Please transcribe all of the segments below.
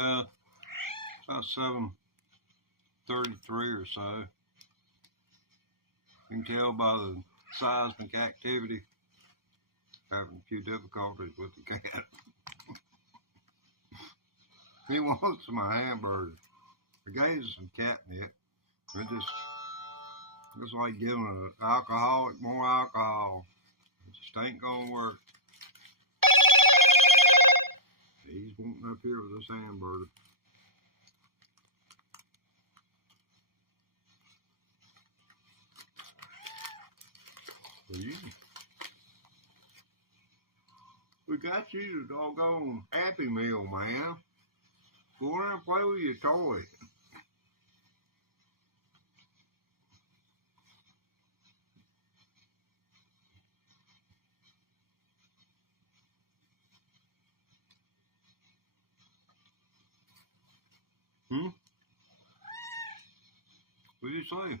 Uh, about 7:33 or so. You can tell by the seismic activity. Having a few difficulties with the cat. He wants my hamburger. I gave him some catnip. It's like giving an alcoholic more alcohol. It just ain't gonna work. He's wanting up here with this hamburger. We got you the doggone Happy Meal, man. Go in there and play with your toy. What do you say?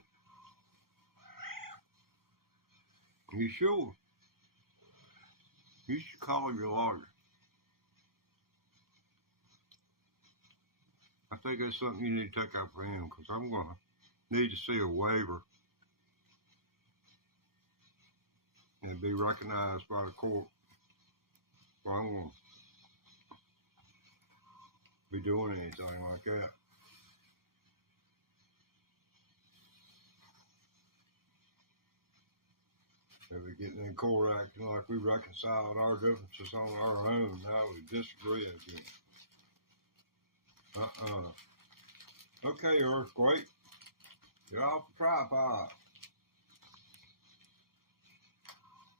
You sure? You should call your lawyer. I think that's something you need to take up for him, because I'm going to need to see a waiver and be recognized by the court. So I'm going to be doing anything like that. If we're getting in court acting like we reconciled our differences on our own, now we disagree again. Okay, earthquake. Get off the tripod.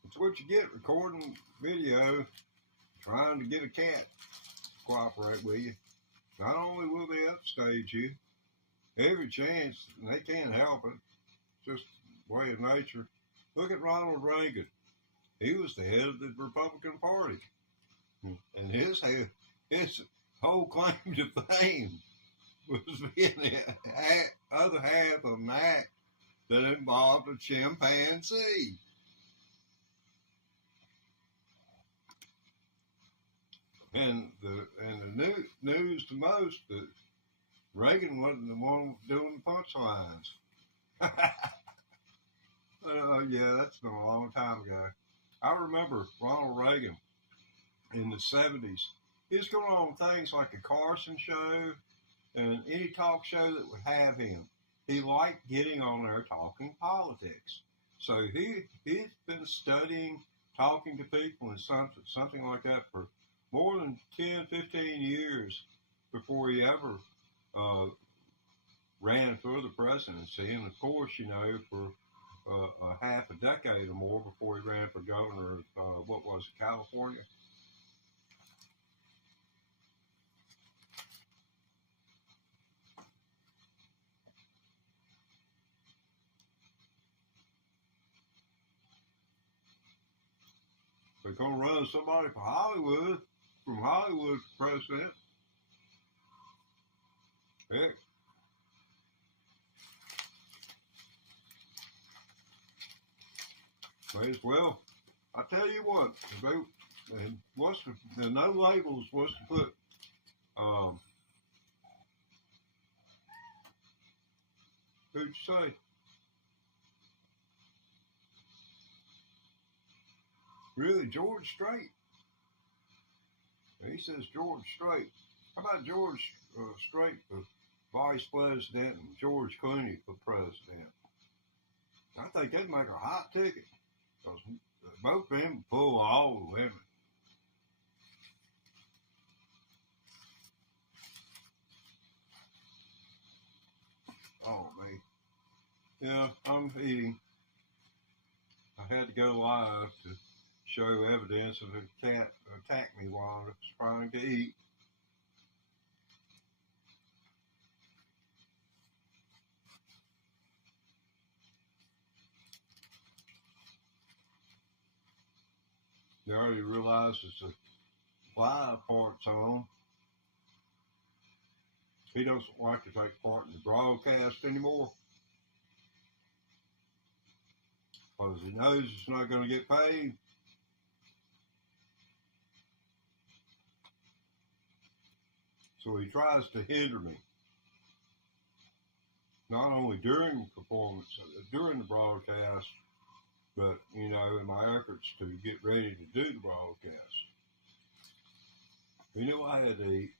That's what you get recording video, trying to get a cat to cooperate with you. Not only will they upstage you, every chance, and they can't help it, just the way of nature. Look at Ronald Reagan. He was the head of the Republican Party. And his whole claim to fame was being the other half of an act that involved a chimpanzee. And the news the most that Reagan wasn't the one doing the punchlines. Yeah, that's been a long time ago. I remember Ronald Reagan in the 70s. He was going on things like the Carson Show and any talk show that would have him. He liked getting on there talking politics. So he's been studying, talking to people and something like that for more than 10, 15 years before he ever ran for the presidency. And of course, for a half a decade or more before he ran for governor of, California. They're going to run somebody for Hollywood, from Hollywood for president. Heck. May as well. I tell you what, and the no labels was to put who'd you say? Really, George Strait. He says George Strait. How about George Strait for vice president and George Clooney for president? I think that'd make a hot ticket, because both of them pull all the women. Oh, man. Yeah, I'm eating. I had to go live to show evidence of a cat attacked me while I was trying to eat. They already realized it's a live part's on. He doesn't like to take part in the broadcast anymore, because he knows it's not going to get paid. So he tries to hinder me, not only during performance, during the broadcast, but, you know, in my efforts to get ready to do the broadcast. You know, I had to eat.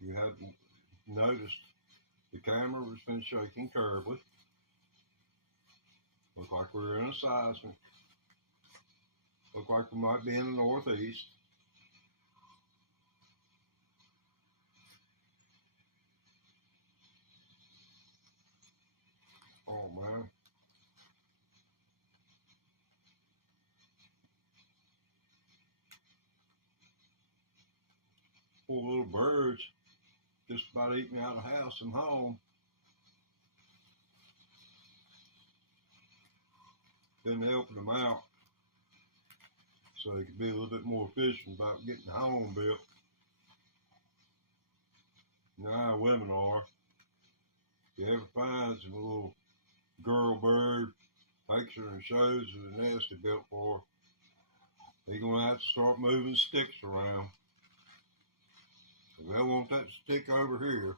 You haven't noticed the camera has been shaking terribly. Look like we're in a seismic. Look like we might be in the northeast. Oh man. Poor little birds just about eating out of house and home. Been helping them out so they could be a little bit more efficient about getting the home built. Now women are. If you ever finds a little girl bird, takes her and shows her the nest they built for her, they're going to have to start moving sticks around. They want that stick over here.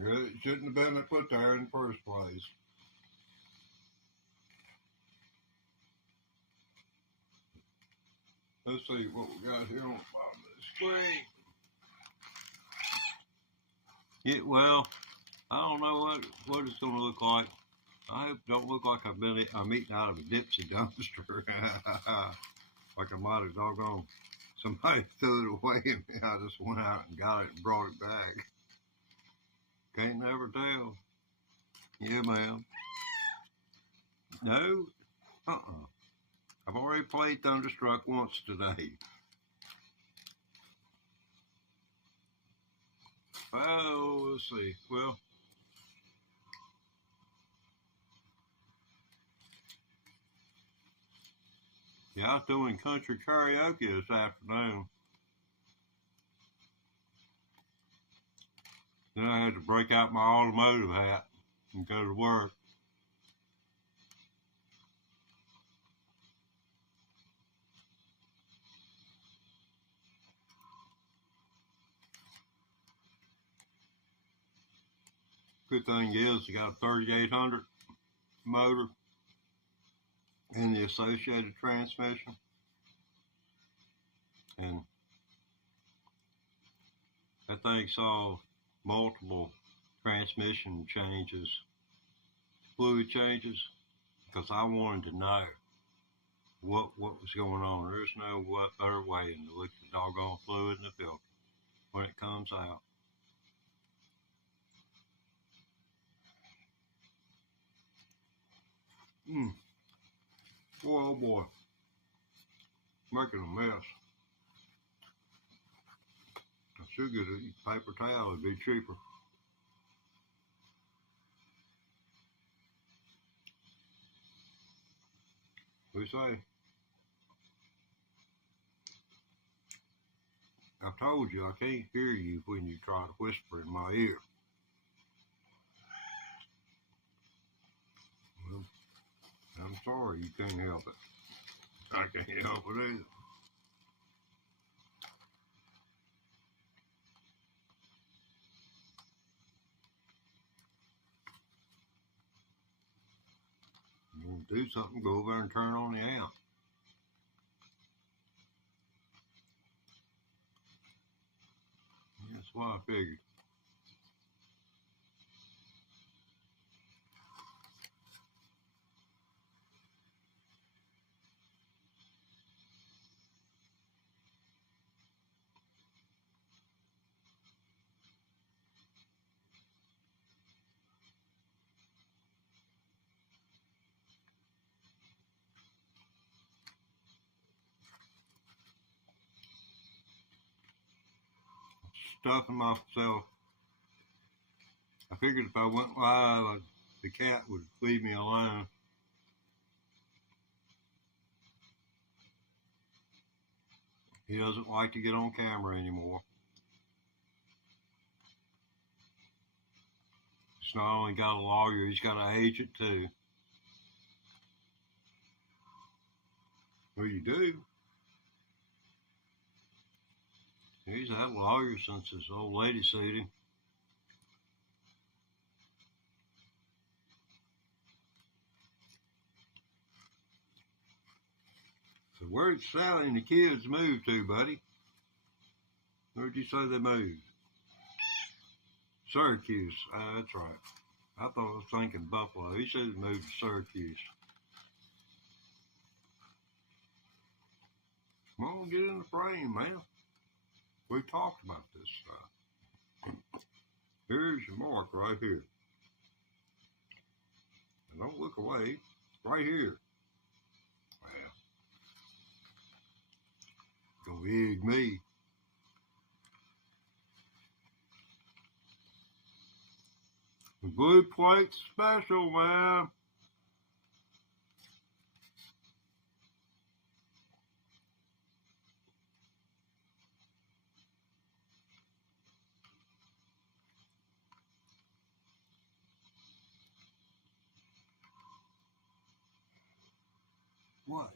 It shouldn't have been put there in the first place. Let's see what we got here on the bottom of the screen. Yeah, well, I don't know what it's going to look like. I hope it don't look like I'm eating out of a Dipsy dumpster. Like I might have doggone. Somebody threw it away and I just went out and got it and brought it back. Can't never tell. Yeah, ma'am. No? I've already played Thunderstruck once today. Oh, let's see. Well, yeah, I was doing country karaoke this afternoon. Then I had to break out my automotive hat and go to work. Good thing is, you got a 3800 motor and the associated transmission. And that thing saw multiple transmission changes, fluid changes, because I wanted to know what was going on. There's no better way than to look at the doggone fluid in the filter when it comes out. Boy, oh boy, making a mess. I should get a paper towel, it'd be cheaper. We say, I told you I can't hear you when you try to whisper in my ear. Well, I'm sorry you can't help it. I can't help it either. You want to do something, go over and turn on the amp. That's what I figured. Stuffing myself. I figured if I went live, the cat would leave me alone. He doesn't like to get on camera anymore. He's not only got a lawyer, he's got an agent too. Well, you do. He's had a lawyer since his old lady sued him. So where'd Sally and the kids move to, buddy? Where'd you say they moved? Syracuse. That's right. I thought I was thinking Buffalo. He said he moved to Syracuse. Come on, get in the frame, man. We talked about this stuff. Here's your mark right here. And don't look away. Right here. Well, don't egg me. The blue plate's special, man. What?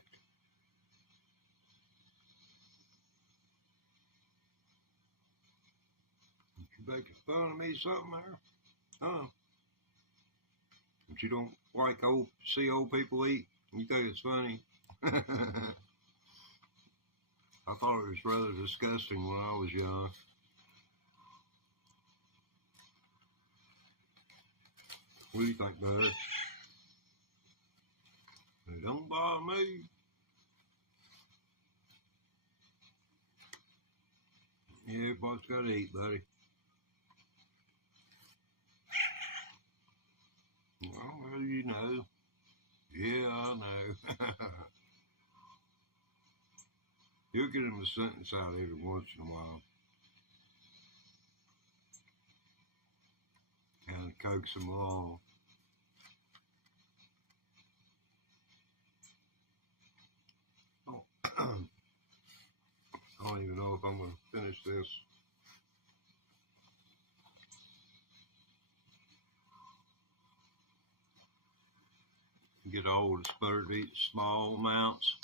You making fun of me something there? Huh? But you don't like see old people eat? You think it's funny? I thought it was rather disgusting when I was young. What do you think, bud? It don't bother me. Yeah, everybody's got to eat, buddy. Well, you know. Yeah, I know. You'll get him a sentence out every once in a while. Kind of coax him along. Oh. I don't even know if I'm going to finish this. Get old, it's better to eat small amounts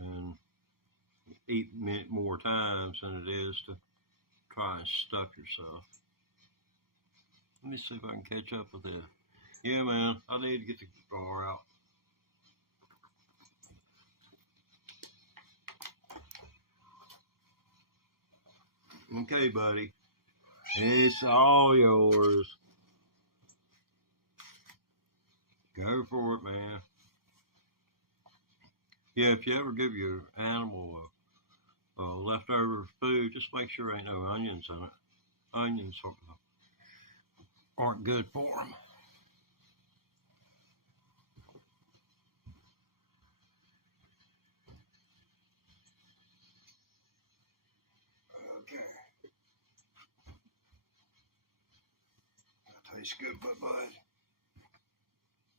and eat more times than it is to try and stuff yourself. Let me see if I can catch up with this. Yeah, man, I need to get the guitar out. Okay, buddy. It's all yours. Go for it, man. Yeah, if you ever give your animal leftover food, just make sure there ain't no onions in it. Onions aren't good for them. Okay. That tastes good, bud.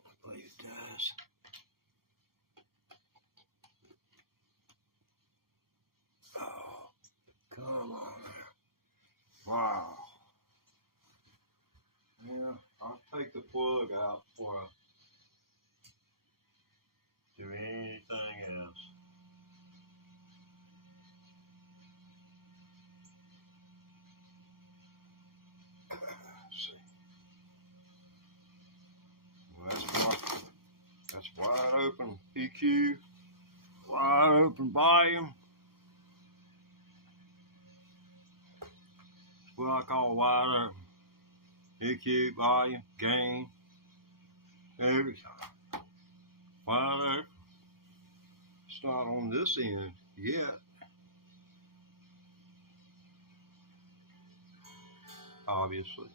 I believe it does. Oh, come on. Wow. Yeah, I'll take the plug out before I do anything else. That's wide open EQ, wide open volume. That's what I call wide open EQ, volume, gain, everything. Wide open. It's not on this end yet. Obviously.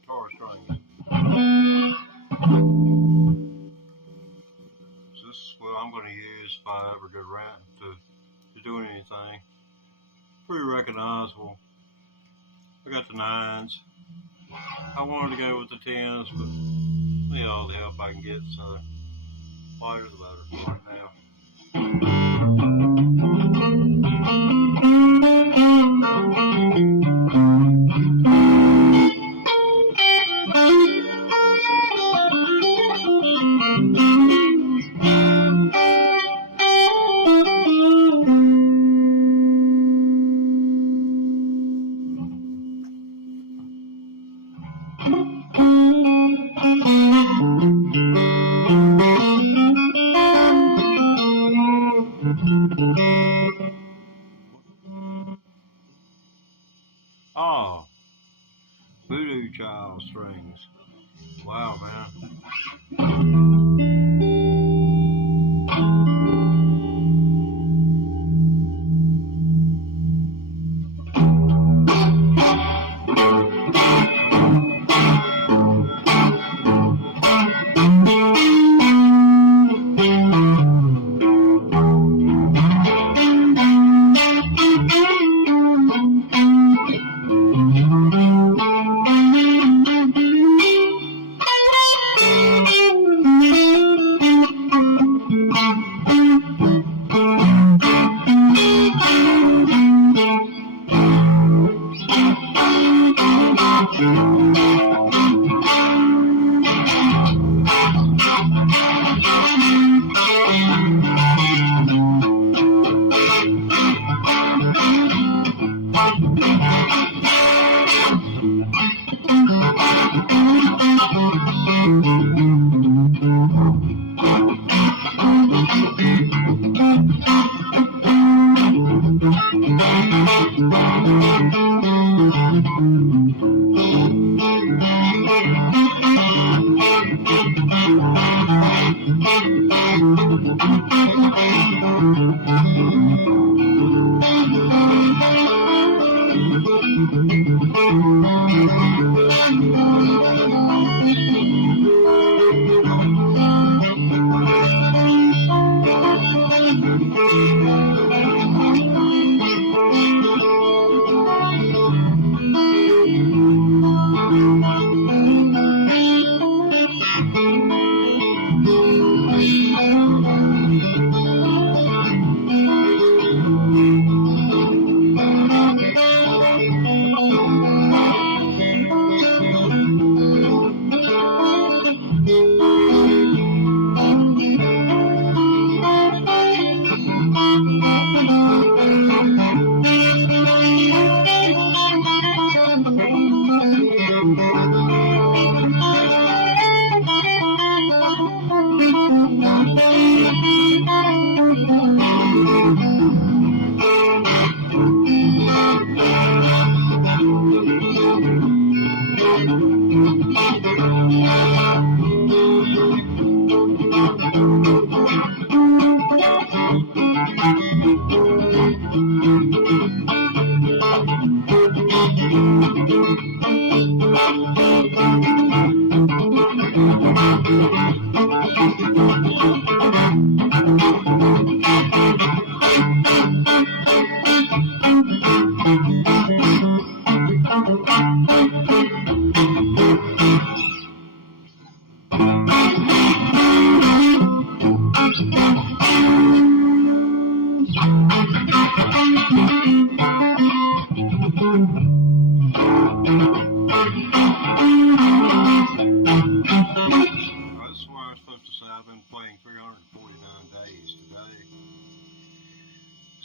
guitar strings. So this is what I'm going to use if I ever get around to doing anything. Pretty recognizable. I got the 9s. I wanted to go with the 10s, but you know, all the help I can get, so lighter the better right now. Oh, Voodoo Child strings. Wow, man.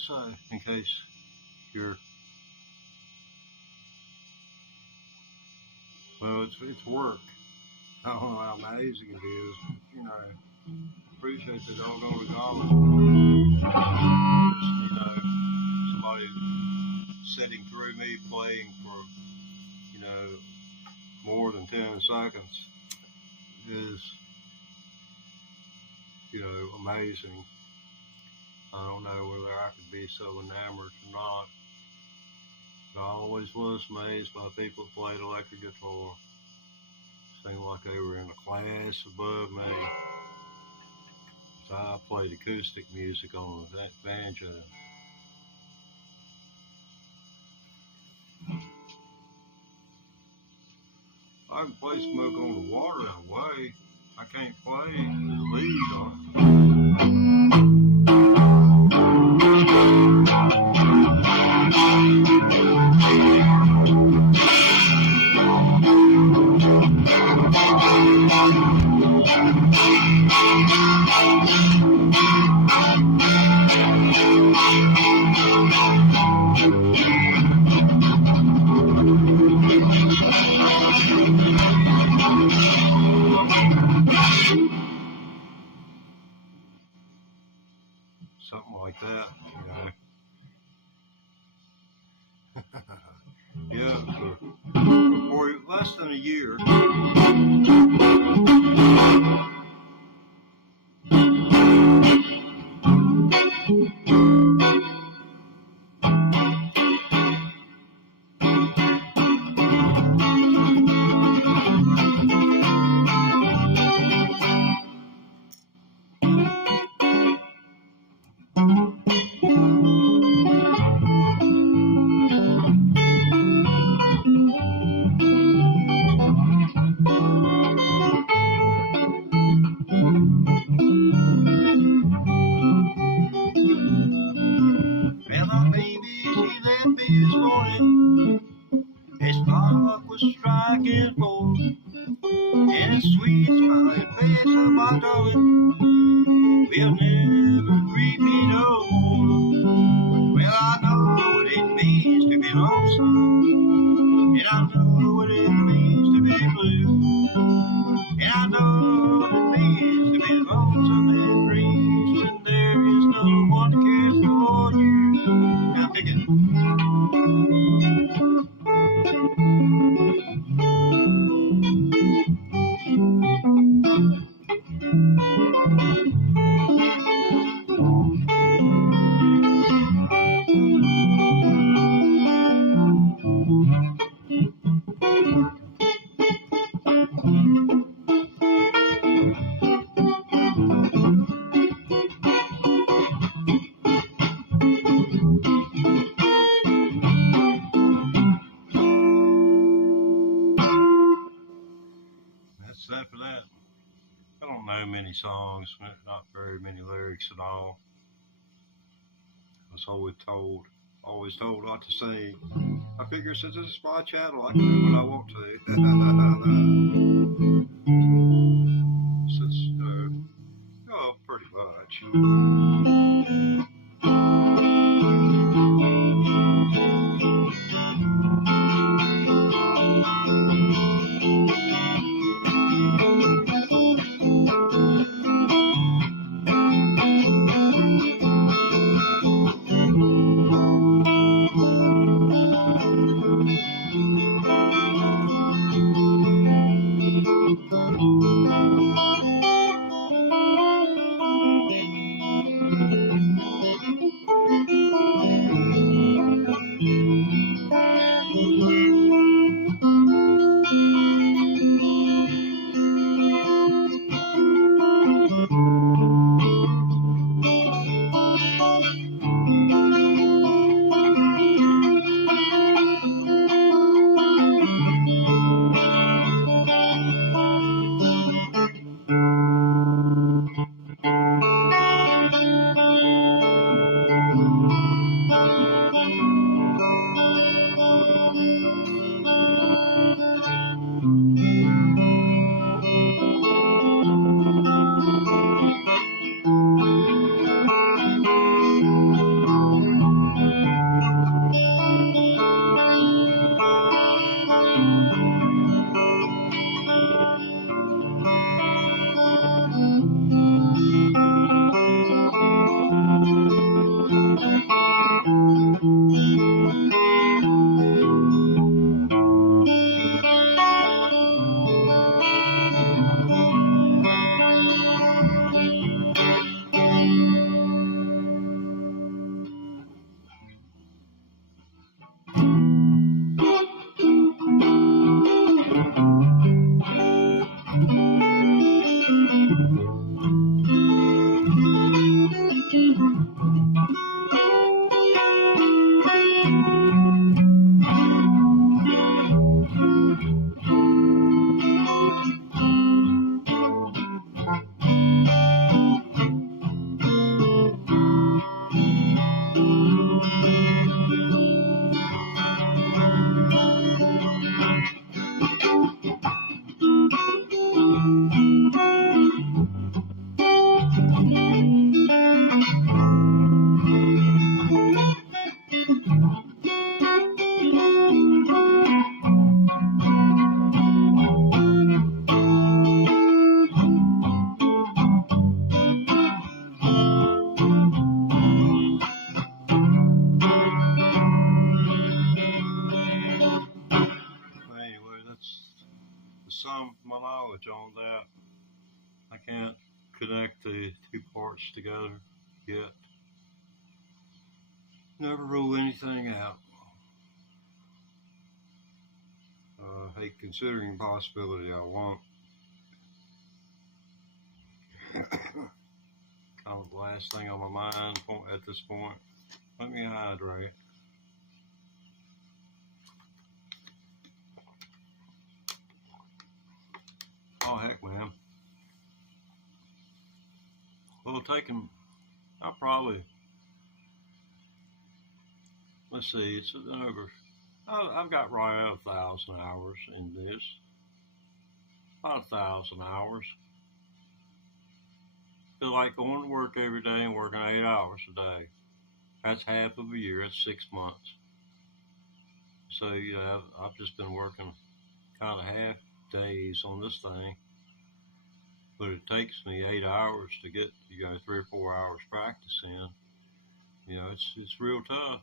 So, in case you're, well, it's work. I don't know how amazing it is. You know, appreciate the doggone result. You know, somebody sitting through me playing for, you know, more than 10 seconds is, you know, amazing. I don't know whether I could be so enamored or not. But I always was amazed by people that played electric guitar. Seemed like they were in a class above me. So I played acoustic music on that banjo. I can play Smoke on the Water in a way. I can't play the lead on something like that, Yeah, for less than a year. This morning, his clock was striking 4, and his sweet smiling face of my darling will never greet me no more. Well, I know what it means to be lonesome, and I know what it means to be blue, and I know what it means to be lonesome and dreams when there is no one to care for you. Now pick it. That's that for that. I don't know many songs, not very many lyrics at all. I was always told not to sing. I figure since this is my channel, I can do what I want to. Since, pretty much. much on that. I can't connect the two parts together yet. Never rule anything out. Hate considering the possibility I won't. Kind of the last thing on my mind at this point. Let me hydrate. Oh heck, man. Well, I'll probably, let's see, it's over. I've got right at 1,000 hours in this. About 1,000 hours. Feel like going to work every day and working 8 hours a day. That's half of a year. That's 6 months. So, yeah, I've just been working kind of half days on this thing. But it takes me 8 hours to get, 3 or 4 hours practice in. It's real tough,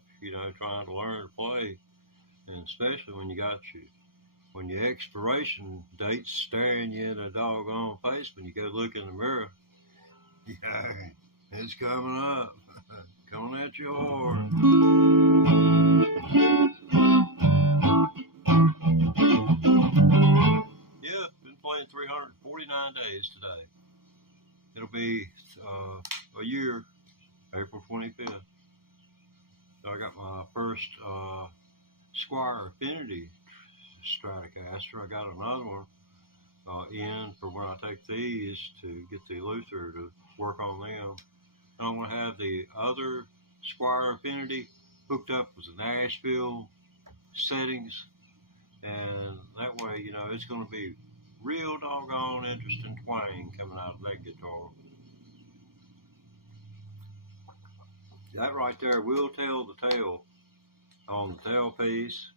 trying to learn to play. And especially when your expiration date's staring you in a doggone face when you go look in the mirror. Yeah, it's coming up. Coming at you hard. Yeah, been playing 349 days today. It'll be a year, April 25th. So I got my first Squire Affinity Stratocaster. I got another one in for when I take these to get the Luther to work on them. And I'm going to have the other Squire Affinity hooked up with the Nashville settings, and that way, it's going to be real doggone interesting twang coming out of that guitar. That right there will tell the tale on the tailpiece,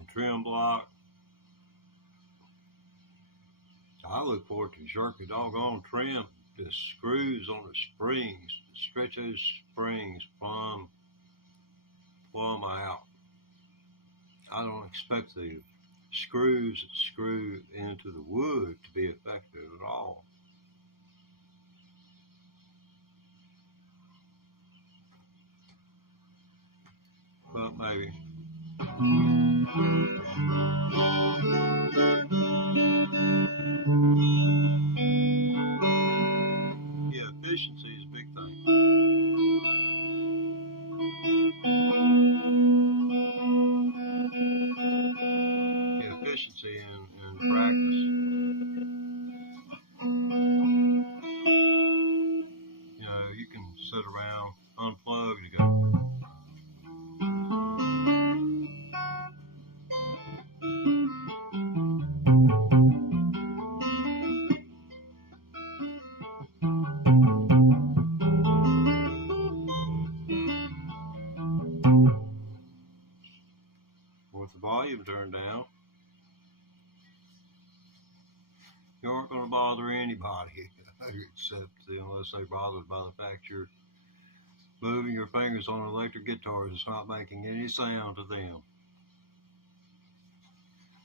the trim block. I look forward to jerking doggone trim, the screws on the springs, stretch those springs plumb out. I don't expect the screws that screw into the wood to be effective at all. But maybe. Yeah, efficiency is a big thing. Yeah, efficiency in practice. You can sit around, unplug, and go. With the volume turned down, you aren't going to bother anybody except unless they're bothered by the fact you're moving your fingers on an electric guitar. It's not making any sound to them.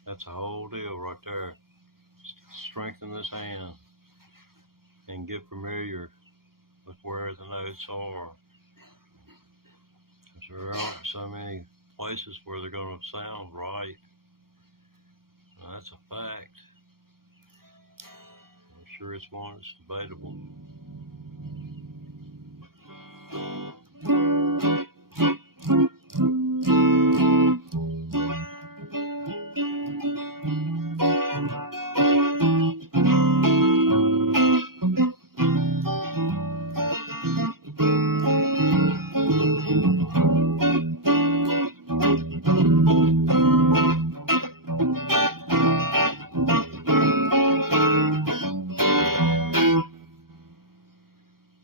That's a whole deal right there. Strengthen this hand and get familiar with where the notes are. There aren't so many places where they're going to sound right. Now, that's a fact. I'm sure it's one that's debatable.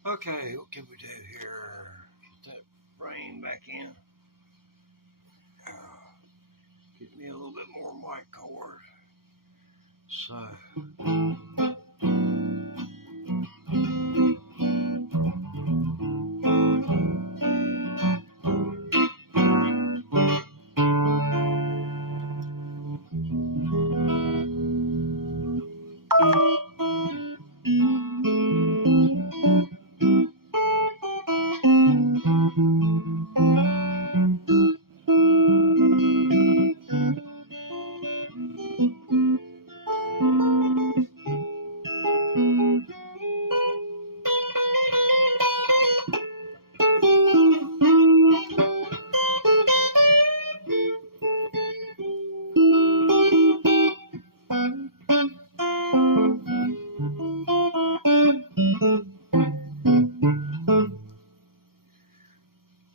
Okay, what can we do here? Get that brain back in. Get me a little bit more mic cord. So.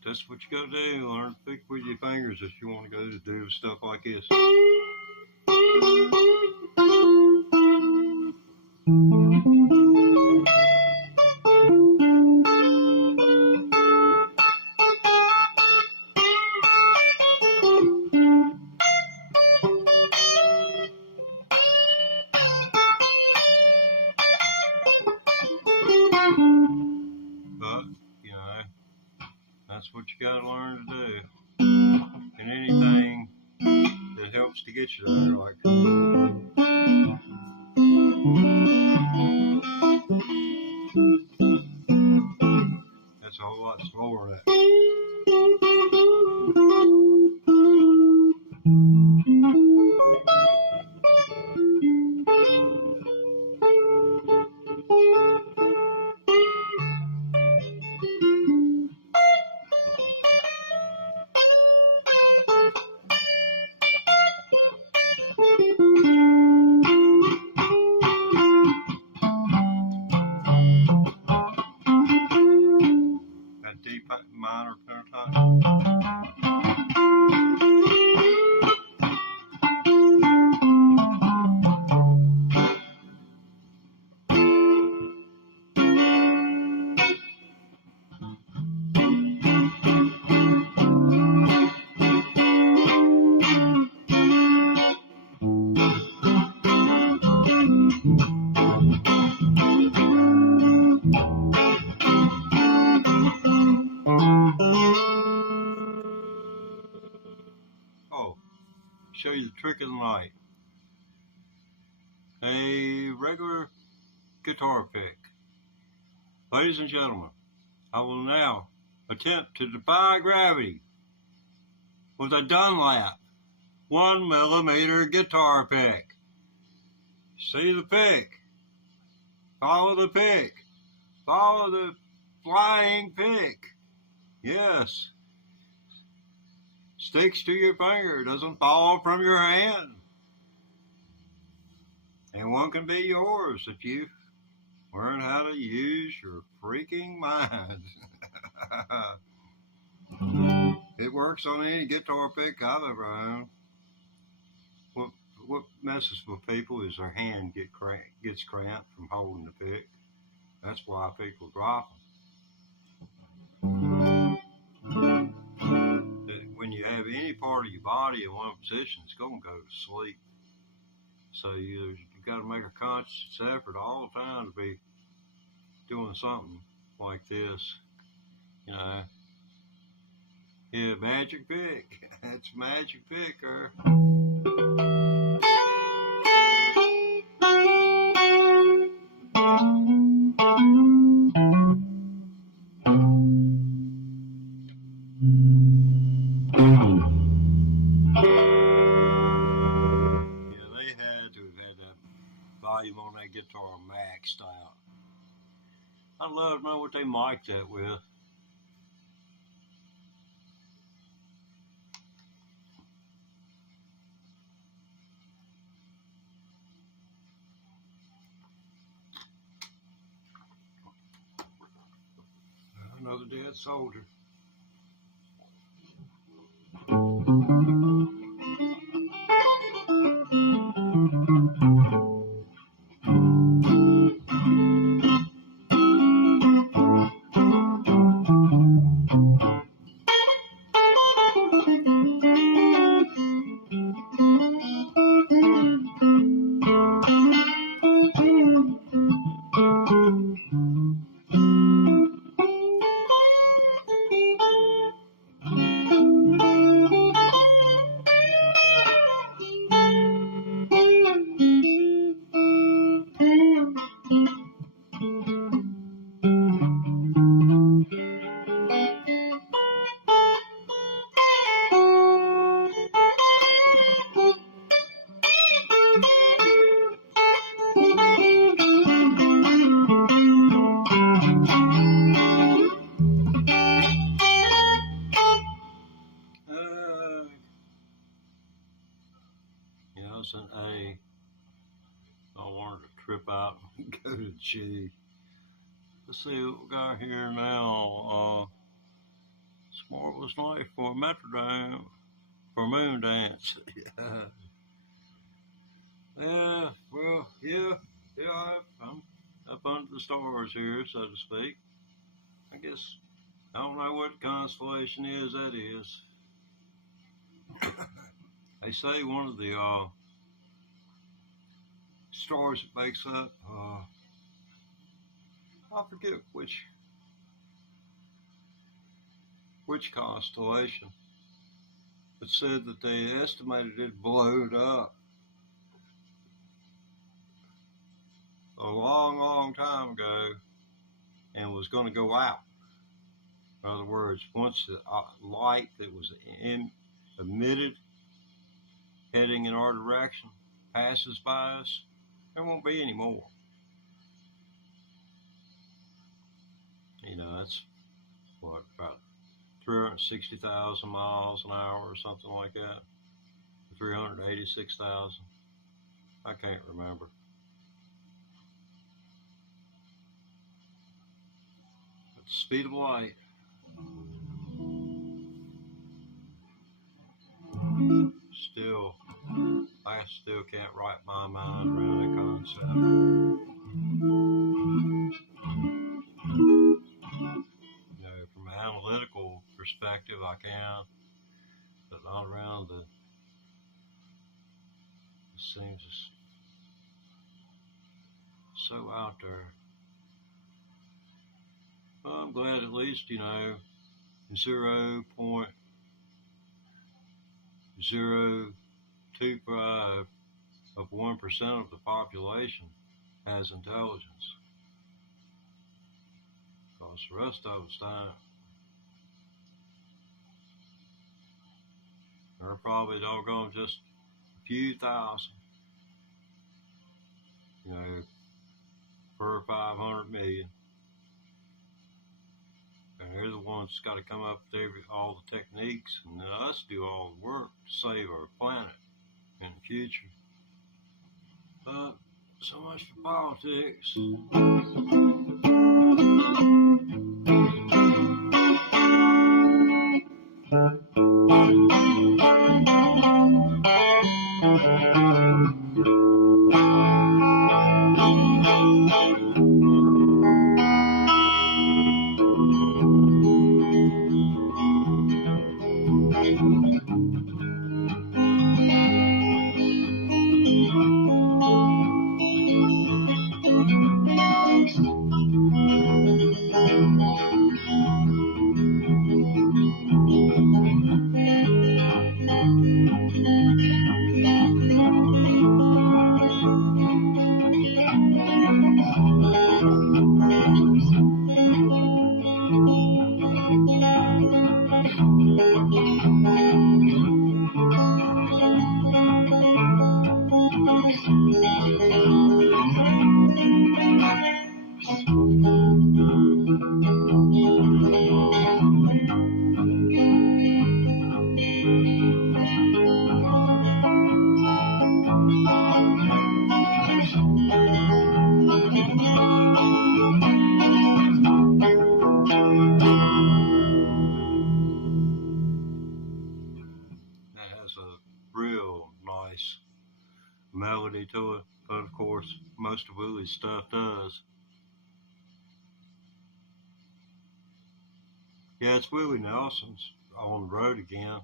That's what you gotta do. Learn to pick with your fingers if you want to go to do stuff like this. But, you know, that's what you gotta learn to do. And anything that helps to get you there, like that's a whole lot slower than that. That deep minor pentatonic. Oh, show you the trick of the night. A regular guitar pick. Ladies and gentlemen, I will now attempt to defy gravity with a Dunlap 1mm guitar pick. See the pick. Follow the pick. Follow the flying pick. Yes. Sticks to your finger, doesn't fall from your hand. And one can be yours if you learn how to use your freaking mind. It works on any guitar pick I've ever owned. What messes with people is their hand gets cramped from holding the pick. That's why people drop them. When you have any part of your body in one position, it's going to go to sleep. So you got to make a conscious effort all the time to be doing something like this. You know, yeah, magic pick. That's magic picker. Volume on that guitar maxed out. I'd love to know what they mic'd that with. Another dead soldier. an A. I wanted to trip out and go to G. Let's see what we got here now. Smart was life for Metrodome for Moon Dance. Yeah, well, yeah, I'm up under the stars here, so to speak. I guess I don't know what constellation is that is. They say one of the stars that makes up, I forget which constellation, but said that they estimated it blowed up a long time ago and was going to go out. In other words, once the light that was emitted heading in our direction passes by us, there won't be any more. You know, that's what, about 360,000 miles an hour or something like that. 386,000. I can't remember. At the speed of light. I still can't wrap my mind around the concept. You know, from an analytical perspective, I can, but not around it seems so out there. Well, I'm glad at least, you know, 0.025 of 1% of the population has intelligence. Because the rest of us don't. They're probably doggone just a few thousand, you know, per 500 million. And they're the ones that's got to come up with all the techniques, and let us do all the work to save our planet in the future. But so much for politics. Melody to it, but of course most of Willie's stuff does. Yeah, it's Willie Nelson's on the road again.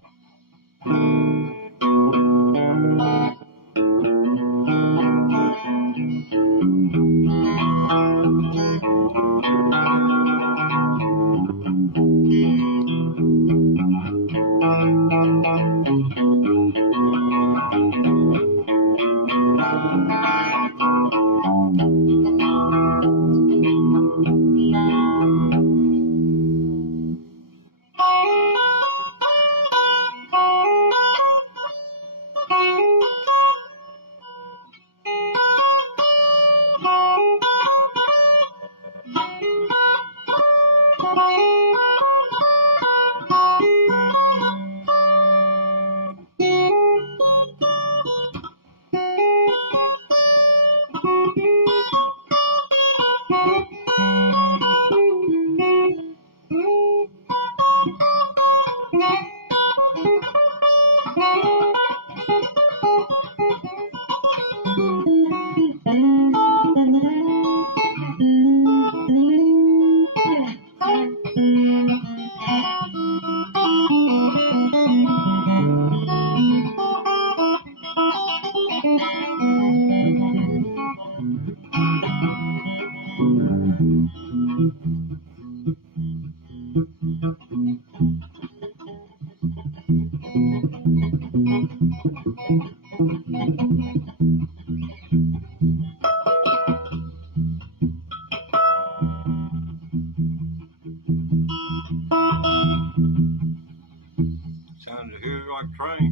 Sounded here like a train.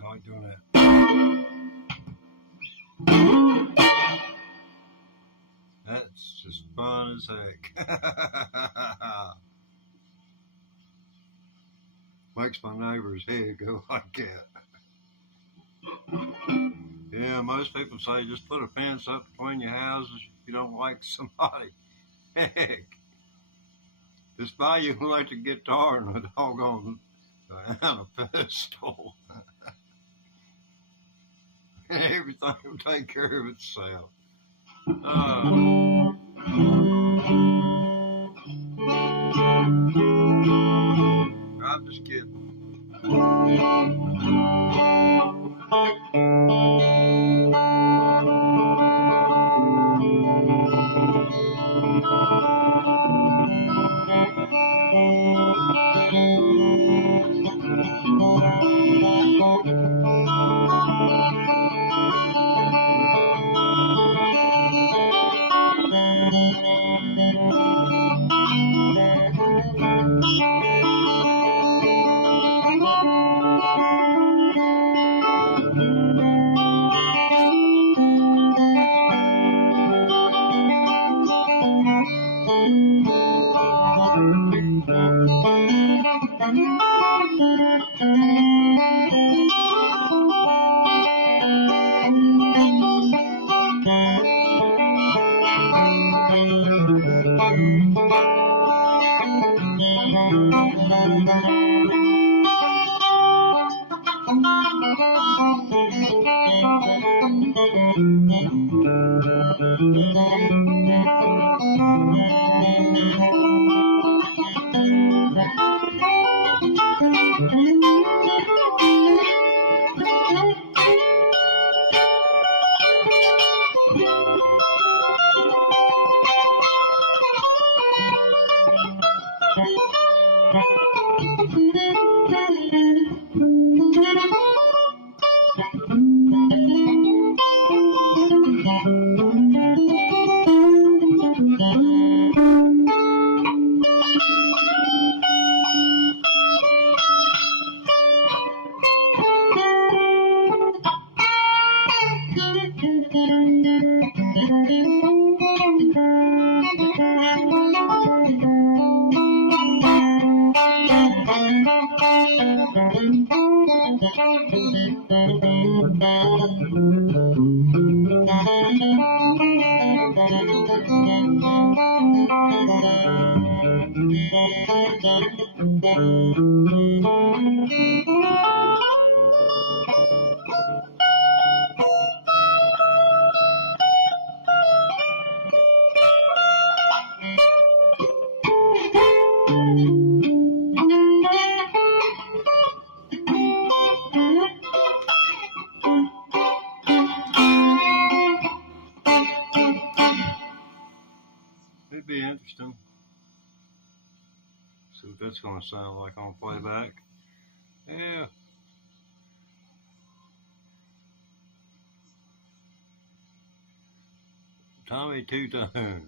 I like doing that. That's just fun as heck. Makes my neighbor's head go like that. Yeah, most people say just put a fence up between your houses if you don't like somebody. Heck, just buy you an electric guitar and a doggone on a pedestal. Everything will take care of itself. I'm just kidding. It'd be interesting. See what that's going to sound like on playback. Yeah. Tommy Two-Tone,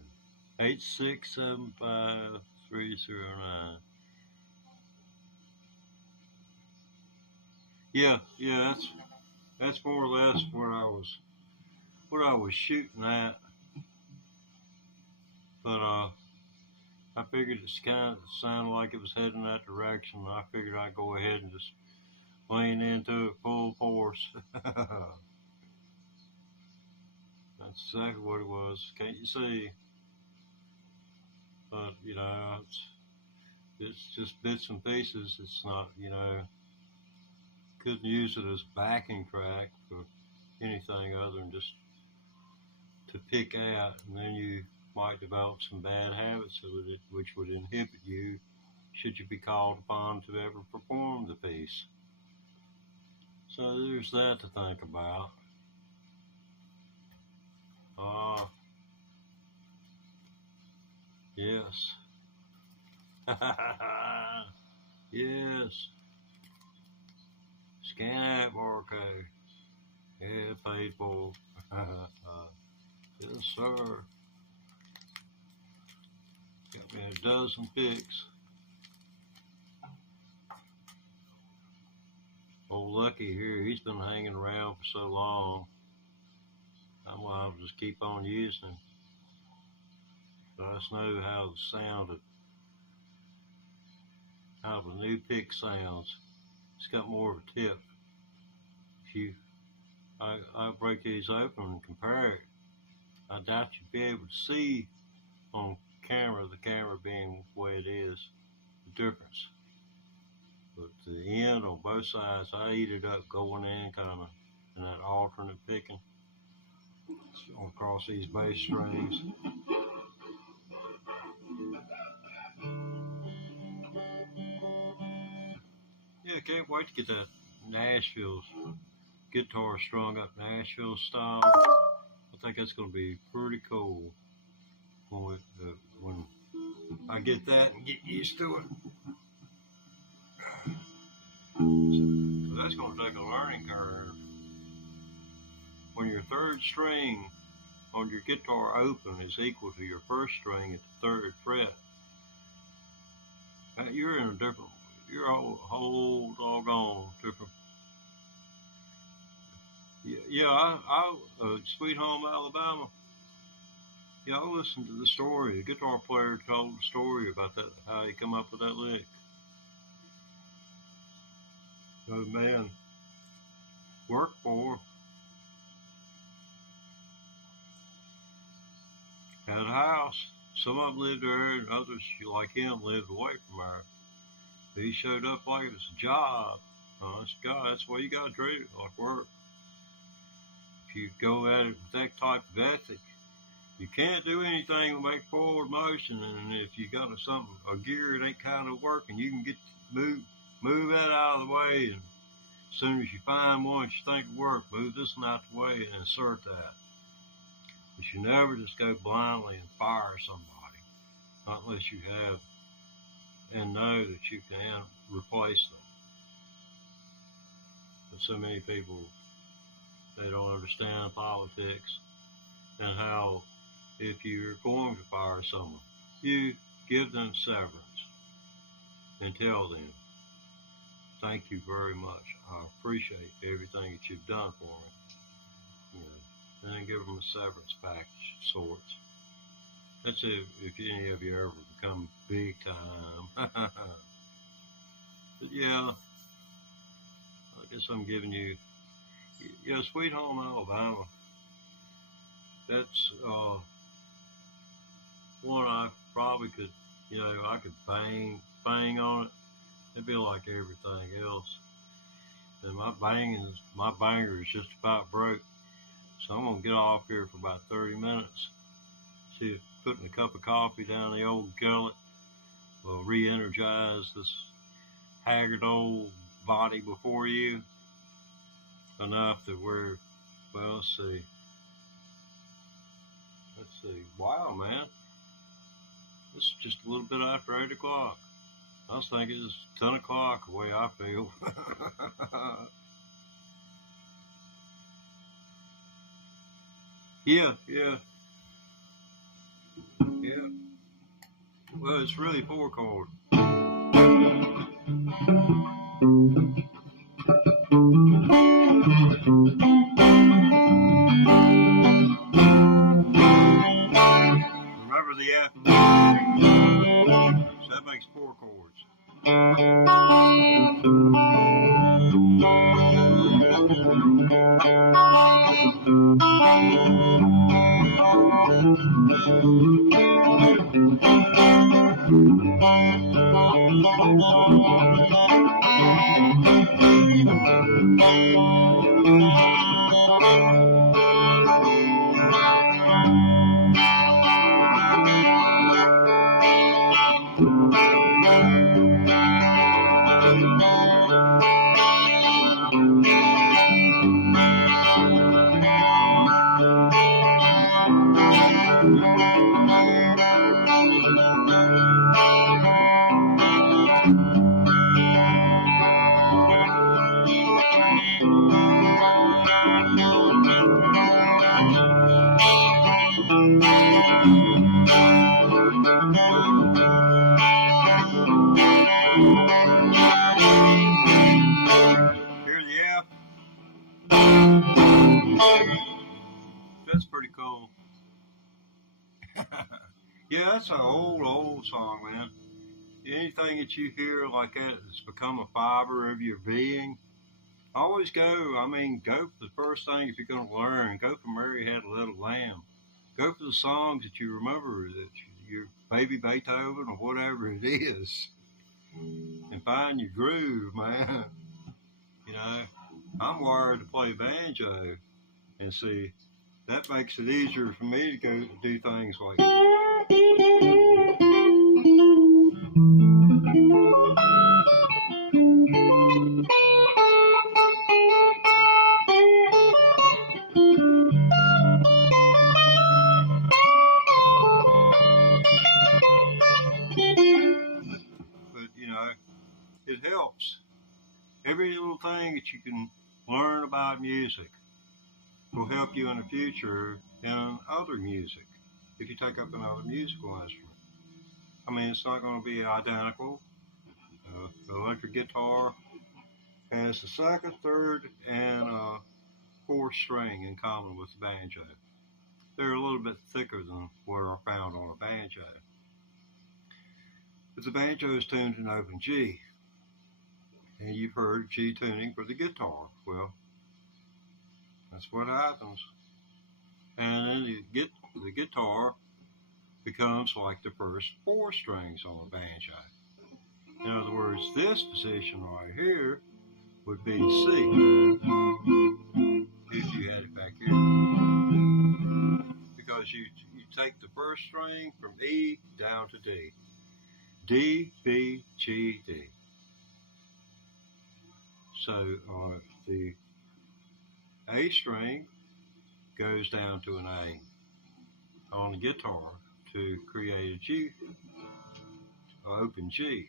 8675309. Yeah, that's more or less what I was shooting at. But I figured it kind of sounded like it was heading that direction. I figured I'd go ahead and just lean into it full force. That's exactly what it was. Can't you see? But, it's just bits and pieces. It's not, couldn't use it as backing track for anything other than just to pick out, and then you might develop some bad habits which would inhibit you should you be called upon to ever perform the piece. So there's that to think about. Yes. Yes. Scan app arcade. Yeah, paid for. Yes, sir. Got me a dozen picks. Old Lucky here, he's been hanging around for so long. I'm gonna just keep on using him. Let us know how the new pick sounds. It's got more of a tip. I break these open and compare it. I doubt you'd be able to see on camera, the camera being the way it is, the difference. But the end on both sides, I eat it up going in kind of in that alternate picking across these bass strings. Yeah, can't wait to get that Nashville guitar strung up Nashville style. I think that's going to be pretty cool when I get that and get used to it. So that's going to take a learning curve. When your third string on your guitar open is equal to your first string at the third fret, you're in a different, you're a whole doggone different. Yeah, I Sweet Home Alabama. Yeah, I listened to the story. The guitar player told the story about that, how he come up with that lick. Oh man, worked for. Had a house. Some of them lived there, and others, like him, lived away from there. But he showed up like it was a job. That's the way you got to treat it, like work. If you go at it with that type of ethic, you can't do anything to make forward motion. And if you got a gear that ain't kind of working, you can move that out of the way. And as soon as you find one that you think will work, move this one out the way and insert that. But you never just go blindly and fire somebody, not unless you have and know that you can replace them. But so many people, they don't understand politics and how if you're going to fire someone, you give them severance and tell them, thank you very much. I appreciate everything that you've done for me. You know, and then give them a severance package of sorts. That's if any of you ever become big time. But yeah, I guess I'm giving you, Sweet Home Alabama. That's one I probably could, I could bang on it. It'd be like everything else. And my banger is just about broke. So I'm gonna get off here for about 30 minutes. See if putting a cup of coffee down the old gullet will re-energize this haggard old body before you enough that we're, well, let's see. Wow, man. This is just a little bit after 8 o'clock. I was thinking it's 10 o'clock the way I feel. Yeah. Well, it's really 4 chord. Remember the F? So that makes 4 chords. Hear the F? That's pretty cool. Yeah, that's an old song, man. Anything that you hear like that that's become a fiber of your being, always go for the first thing if you're going to learn. Go for Mary Had a Little Lamb. Go for the songs that you remember, your baby Beethoven or whatever it is, and find your groove, man. I'm wired to play banjo, and see, that makes it easier for me to go do things like but it helps. Every little thing that you can learn about music will help you in the future in other music if you take up another musical instrument. It's not going to be identical. The electric guitar has the second, third, and fourth string in common with the banjo. They're a little bit thicker than what are found on a banjo. But the banjo is tuned in open G. And you've heard G tuning for the guitar. Well, that's what happens. And then the guitar becomes like the first 4 strings on a banjo. In other words, this position right here would be C, if you had it back here. Because you take the first string from E down to D. D, B, G, D. So the A string goes down to an A on the guitar to create a G open G.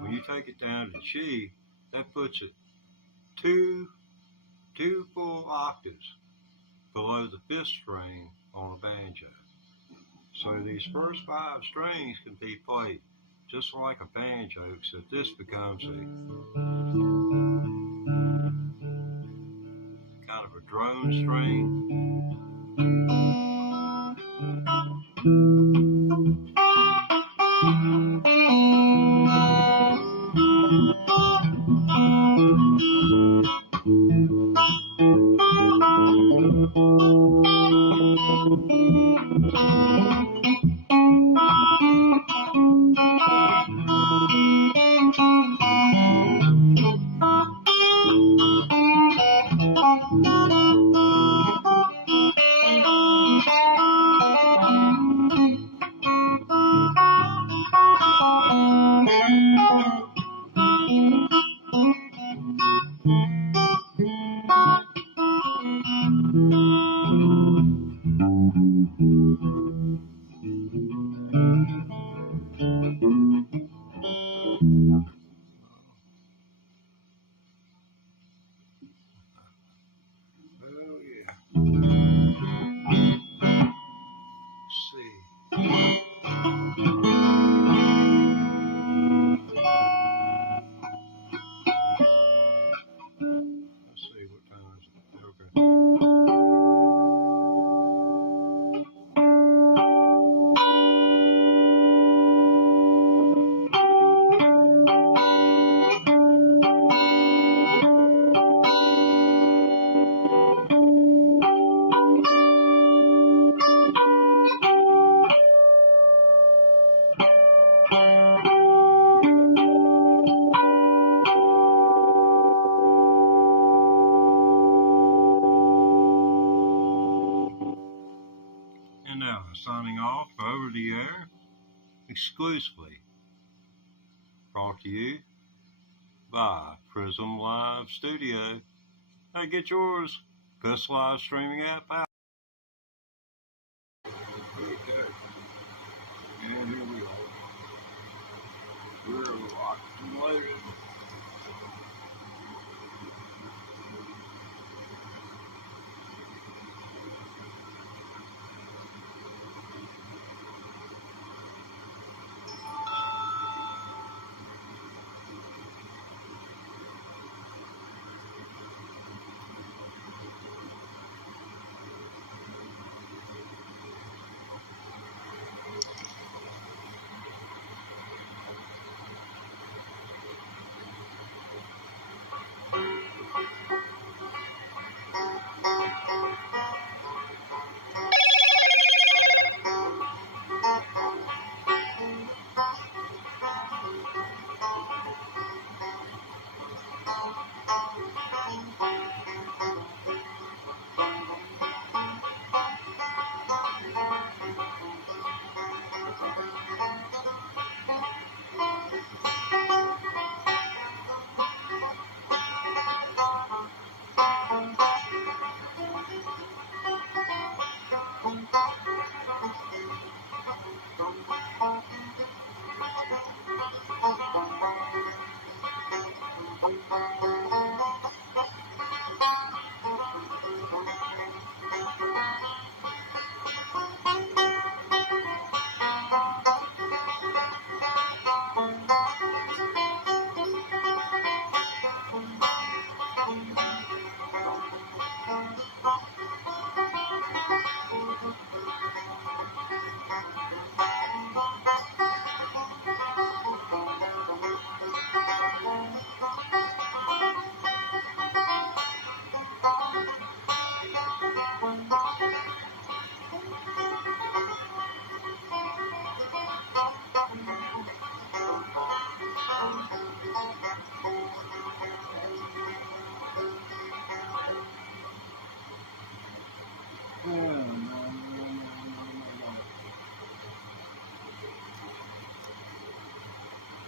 When you take it down to G, that puts it two full octaves below the fifth string on a banjo. So these first 5 strings can be played just like a banjo, except this becomes a kind of a drone string. Oh yeah. Let's see. Let's see what time is it. Okay. And now, signing off over the air, exclusively brought to you by Prism Live Studio. Hey, get yours. Best live streaming app out. Okay. And here we are. We're locked and loaded.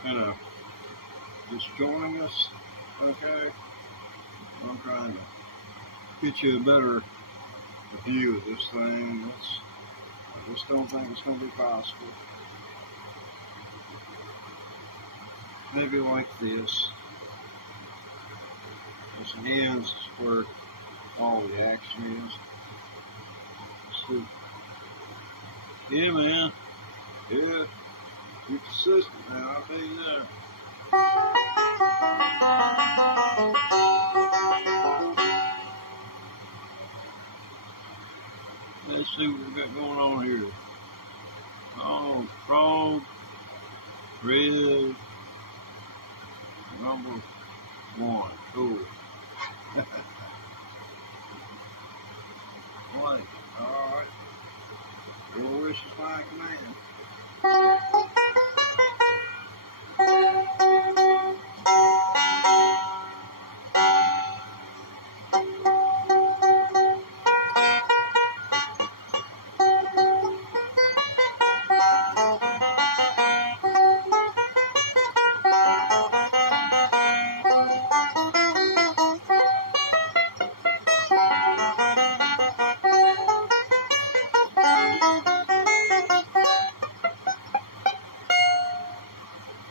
You know, just joining us, okay? I'm trying to get you a better view of this thing. I just don't think it's going to be possible. maybe like this. This ends is where all the action is. So, yeah, man. Yeah. Be consistent, man. I'll tell you that. Let's see what we got going on here. Oh, frog, red, number 1. Cool. Blank. Alright. Your wish is my command.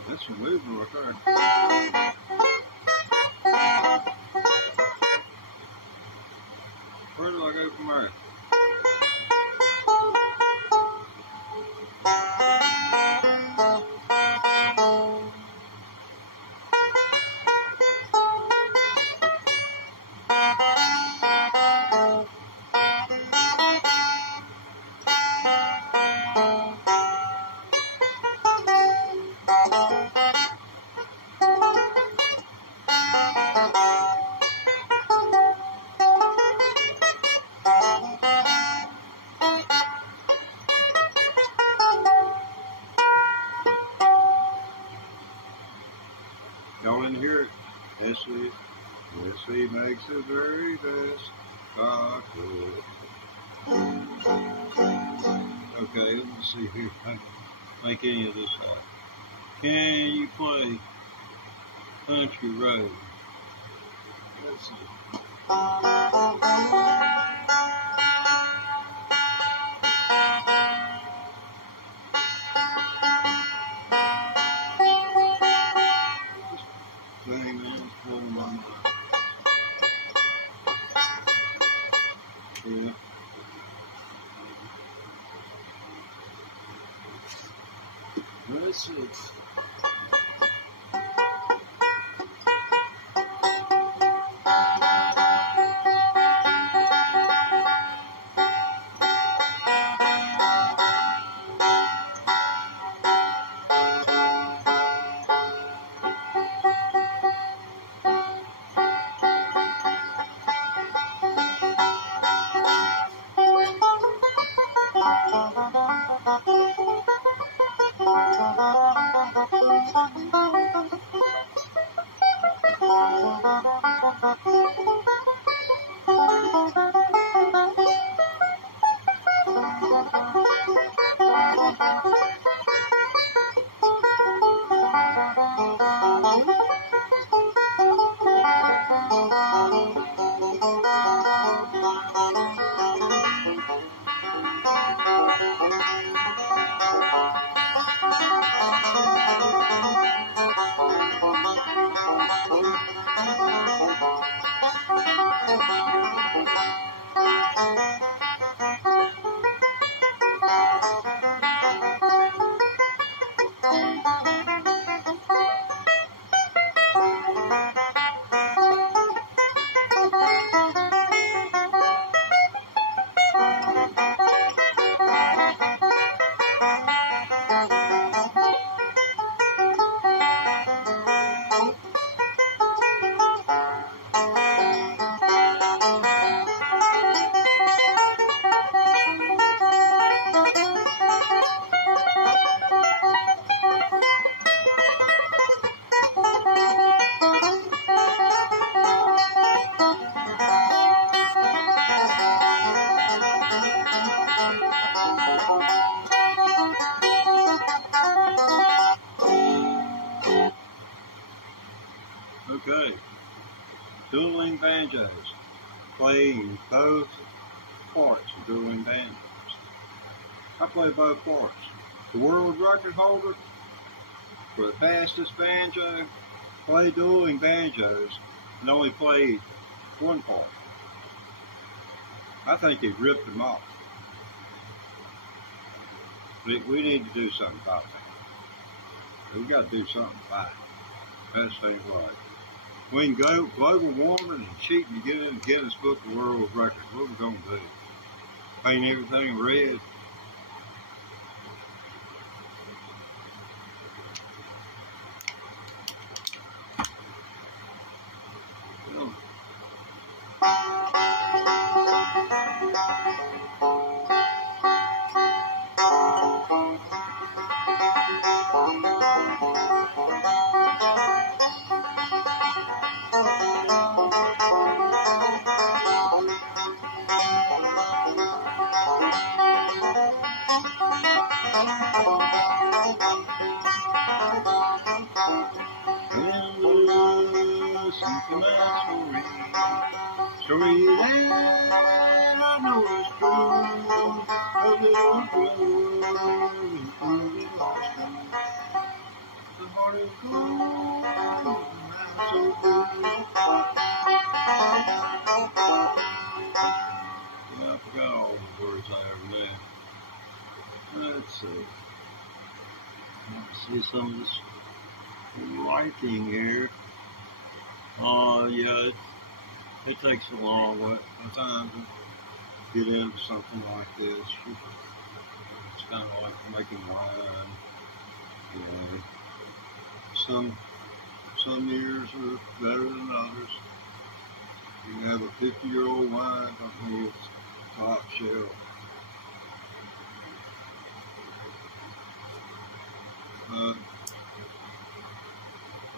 That's some movement right there. Where do I go from there? Y'all didn't hear it? S.E. S.E. makes the very best chocolate. Okay, let me see here if I can make any of this out. Can you play Country Road? Let's see. Thing on this phone line. Yeah. Let's see. Okay. Dueling banjos. Playing both parts of dueling banjos. I play both parts. The world record holder, for the fastest banjo, played dueling banjos, and only played one part. I think they ripped them off. We need to do something about that. We got to do something about it. That ain't right. We can go global warming and cheating to get in the Guinness Book of World Records. What are we going to do? Paint everything red? Story that I know is true, a little blue, and lost you. The heart is cold, I'm so blue. Yeah, I forgot all the words I ever knew. Let's see. Let's see some of this writing here. Yeah, it takes a long time to get into something like this. It's kind of like making wine. You know, some years are better than others. You can have a 50-year-old wine, I mean, it's top shelf.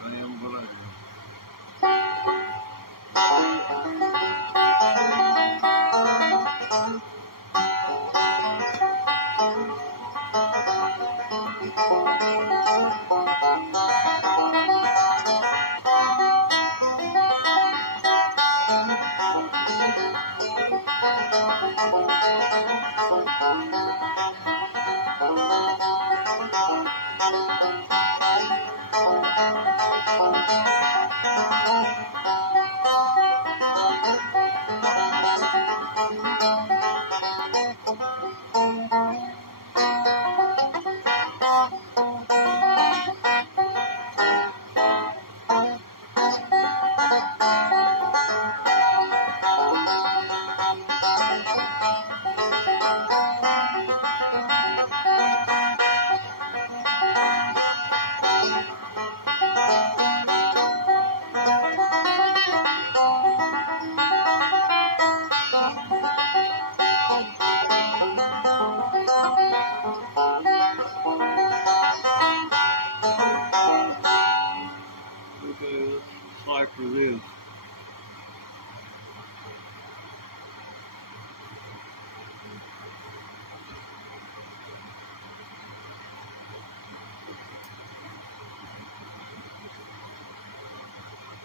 I am what I am. For this.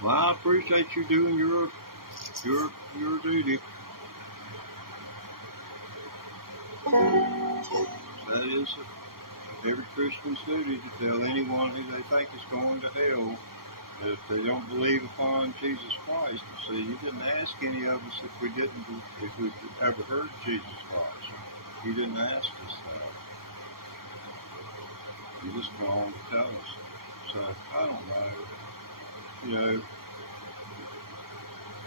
Well, I appreciate you doing your duty. That is every Christian's duty to tell anyone who they think is going to hell that if they don't believe upon Jesus Christ. See, you didn't ask any of us if we ever heard Jesus Christ. You didn't ask us that. You just go on to tell us. So I don't know. You know,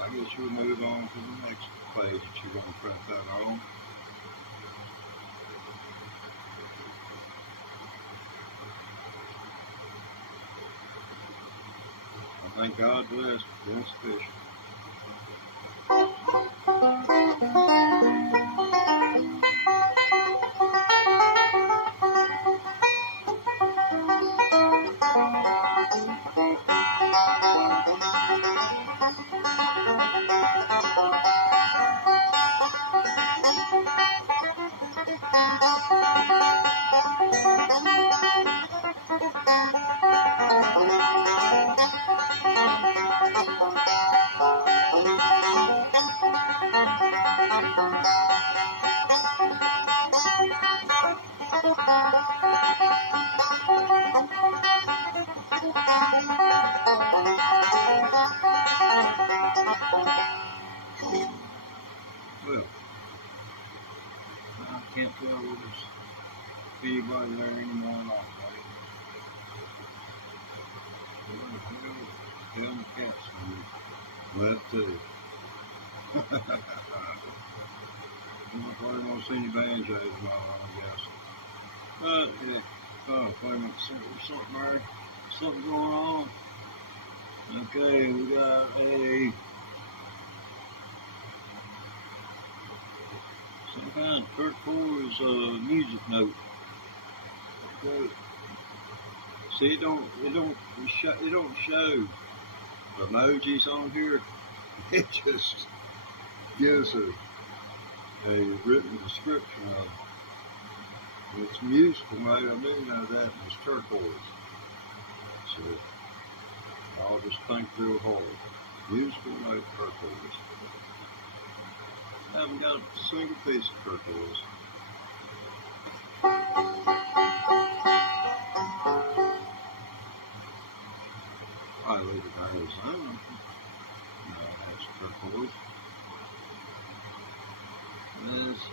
I guess you'll move on to the next page that you're going to print that on. Thank God bless Dennis Fisher. Well, I can't tell whether there's anybody there anymore or not, right? Down the cats left too. I'm not probably won't see any banjos tomorrow, I guess. But yeah, oh, wait a minute, there's something there, something going on. Okay, we got some kind of turquoise music note. Okay. See, it don't show the emojis on here. It just gives a written description of it. It's musical note. I do know that it's turquoise. So I'll just think real hard. Musical note turquoise. I haven't got a single piece of turquoise. I leave it there as own. No, that's turquoise. That's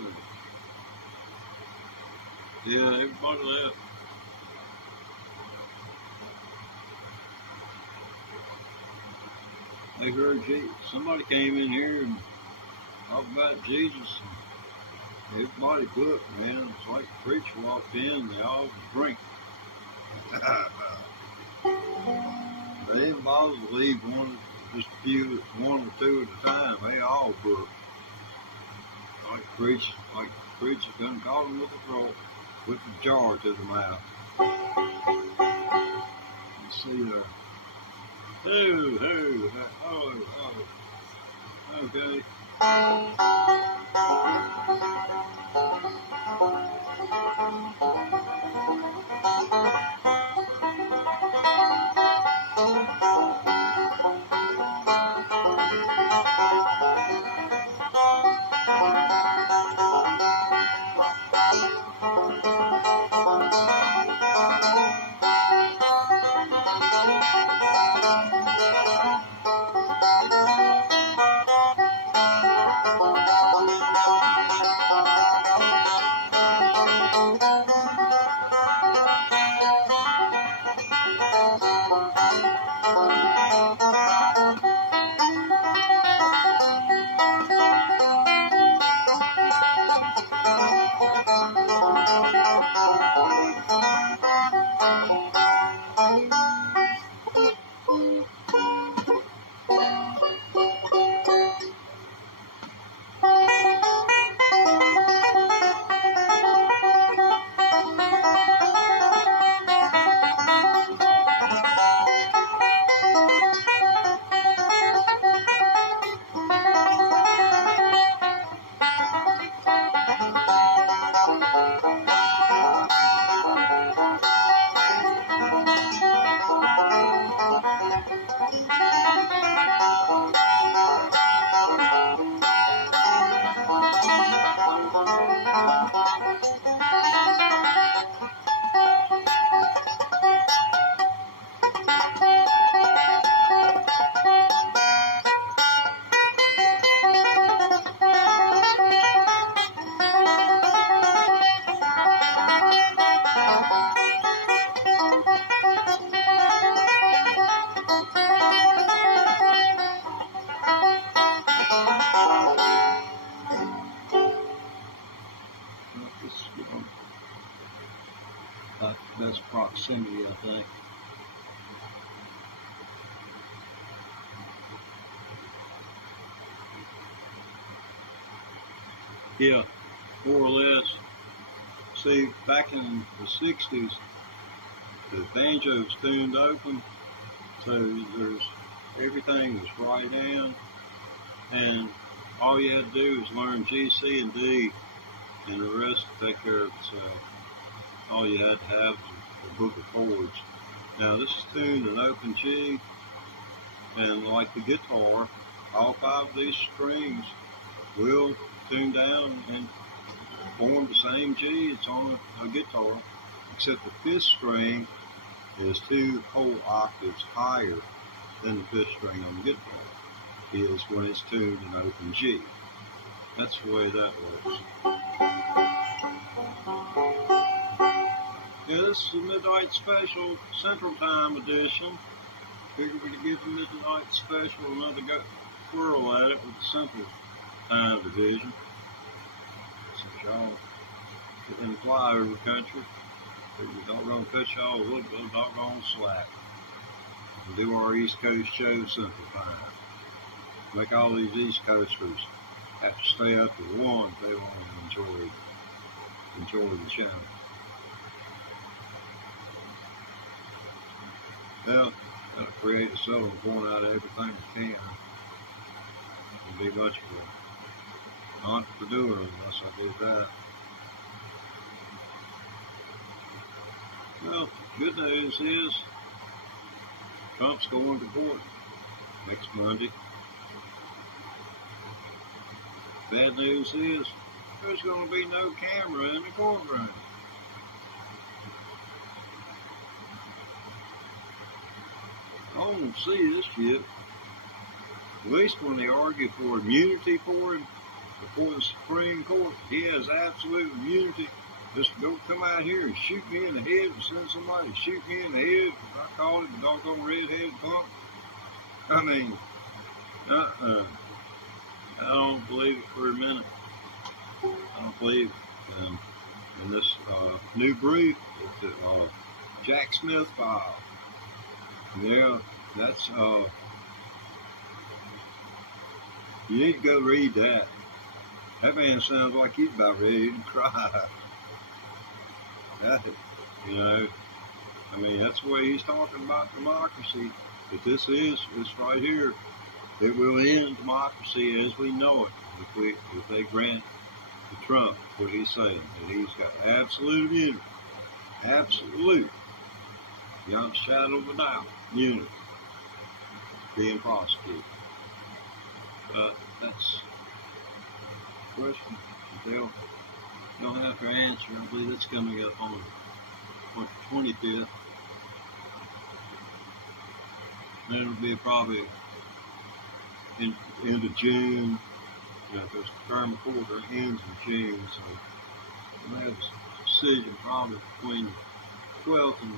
yeah, everybody left. They heard somebody came in here and talked about Jesus. And everybody booked, man. It's like the preacher walked in, they all was drinking. They didn't bother to leave one or two at a time. They all booked. Like the preacher done caught him with the throat, with the jar to the mouth. You see there. Oh, okay. Best proximity, I think. Yeah, more or less. See, back in the 60s, the banjo was tuned open, so everything was right in, and all you had to do was learn G, C, and D, and the rest would take care of itself. All you had to have was a book of chords. Now this is tuned in open G, and like the guitar, all 5 of these strings will tune down and form the same G it's on a guitar, except the 5th string is 2 whole octaves higher than the 5th string on the guitar is when it's tuned in open G. That's the way that works. Yeah, this is a Midnight Special Central Time edition. Figured we'd give the Midnight Special another whirl at it with the Central Time division. Since y'all in the flyover country, figured doggone cut y'all a little bit of doggone slack. And do our East Coast shows Central Time. Make all these East Coasters have to stay up to 1 if they want to enjoy the channel. Well, gotta create a selling point out of everything we can. It'll be much of an entrepreneur unless I did that. Well, good news is Trump's going to court next Monday. Bad news is there's going to be no camera in the courtroom. I don't see this shit. At least when they argue for immunity for him before the Supreme Court, he has absolute immunity. Just don't come out here and shoot me in the head and send somebody to shoot me in the head because I called him a doggone red-headed punk. I mean, I don't believe it for a minute. I don't believe it. In this new brief, the Jack Smith file. Yeah, that's, you need to go read that. That man sounds like he's about ready to cry. That, you know, I mean, that's the way he's talking about democracy. But this right here. It will end democracy as we know it if they grant to Trump what he's saying, that he's got absolute immunity. Absolute. Beyond a shadow of a doubt. Immunity. Being prosecuted. But that's a question they'll have to answer. I believe it's coming up on the 25th. And it'll be probably end of June. You know, because the term of court ends in June, so we'll have a decision probably between the 12th and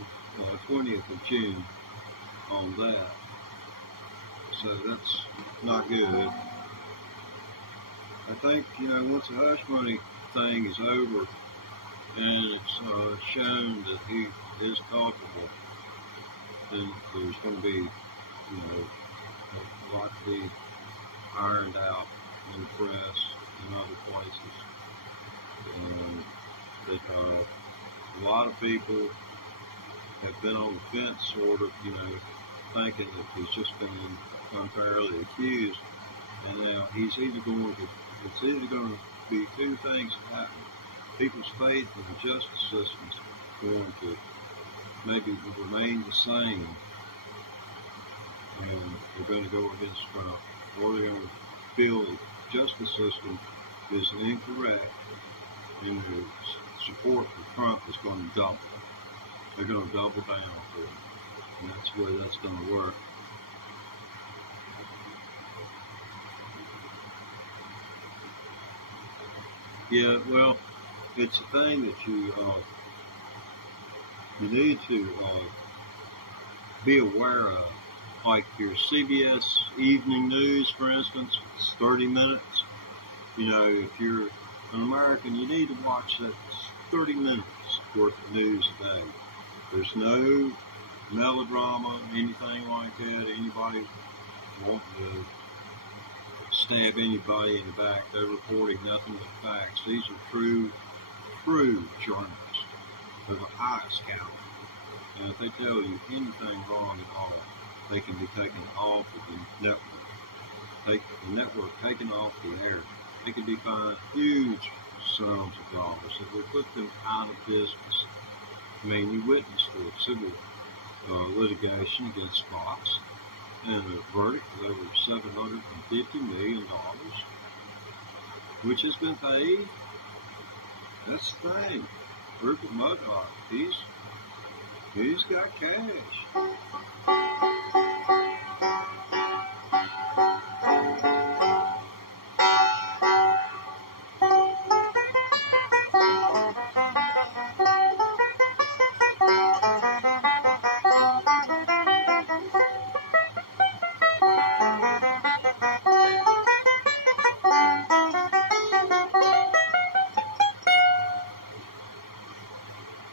20th of June on that. So that's not good. I think, you know, once the hush money thing is over and it's shown that he is culpable, then there's going to be, you know, a lot to be ironed out in the press and other places. And that a lot of people have been on the fence, sort of, you know, thinking that he's just been unfairly accused. And now it's either going to be two things happening. People's faith in the justice system is going to maybe remain the same, and they're going to go against Trump, or they're going to feel the justice system is incorrect, and the support for Trump is going to double. They're going to double down for it, and that's the way that's going to work. Yeah, well, it's a thing that you need to be aware of. Like your CBS evening news, for instance, it's 30 minutes. You know, if you're an American, you need to watch that 30 minutes worth of news a day. There's no melodrama, anything like that. Anybody wanting to stab anybody in the back, they're reporting nothing but facts. These are true journalists of the highest caliber. And if they tell you anything wrong at all, they can be taken off of the network. Take the network taken off the air. They can be fined huge sums of dollars that will put them out of business. I mean, you witnessed the civil litigation against Fox, and a verdict of over $750 million, which has been paid. That's the thing. Rupert Murdoch, he's He's got cash.